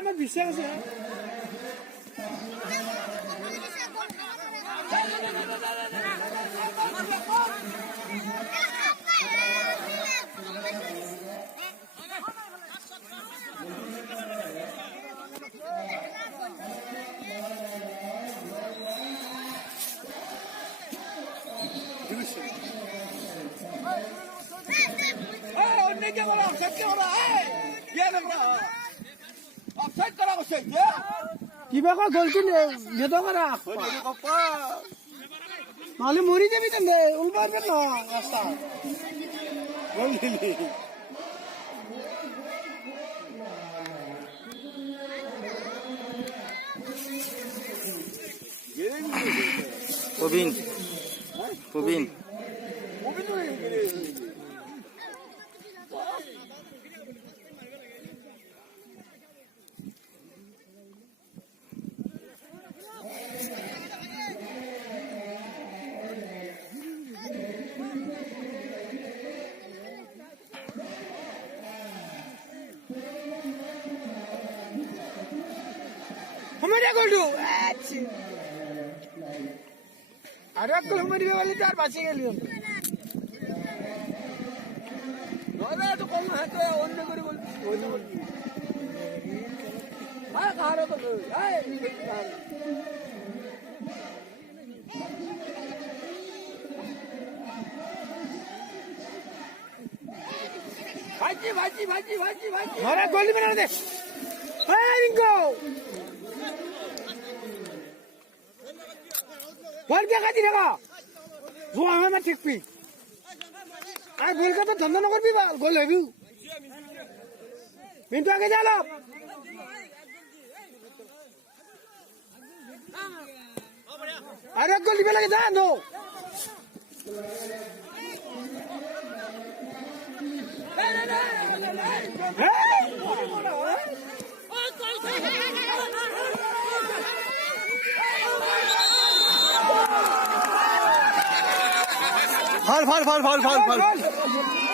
আমার বিশ্বাস আছে। কিবা কয় গলটো নেদা করা নহলে মৰি যাবি তেন্তে ওলবাৰ ন ৰাস্তা গল দিলি প্রবীণ প্রবীণ हमारे गोल्डू अरे अक्कल हमारी वाली चार पाँच के लिए तो कौन है तो अन्य कोई बोल हाँ खा रहा तो भाजी भाजी भाजी भाजी भाजी हमारा गोली बना दे रिंको बोल क्या खाती रहेगा वो हमें मैं ठीक पी अरे बोल का तो धंधा नगर भी गोल है भी मिनटू आगे जा लो अरे गोली पे लगे जा नो फाल फाल फाल फाल फाल फाल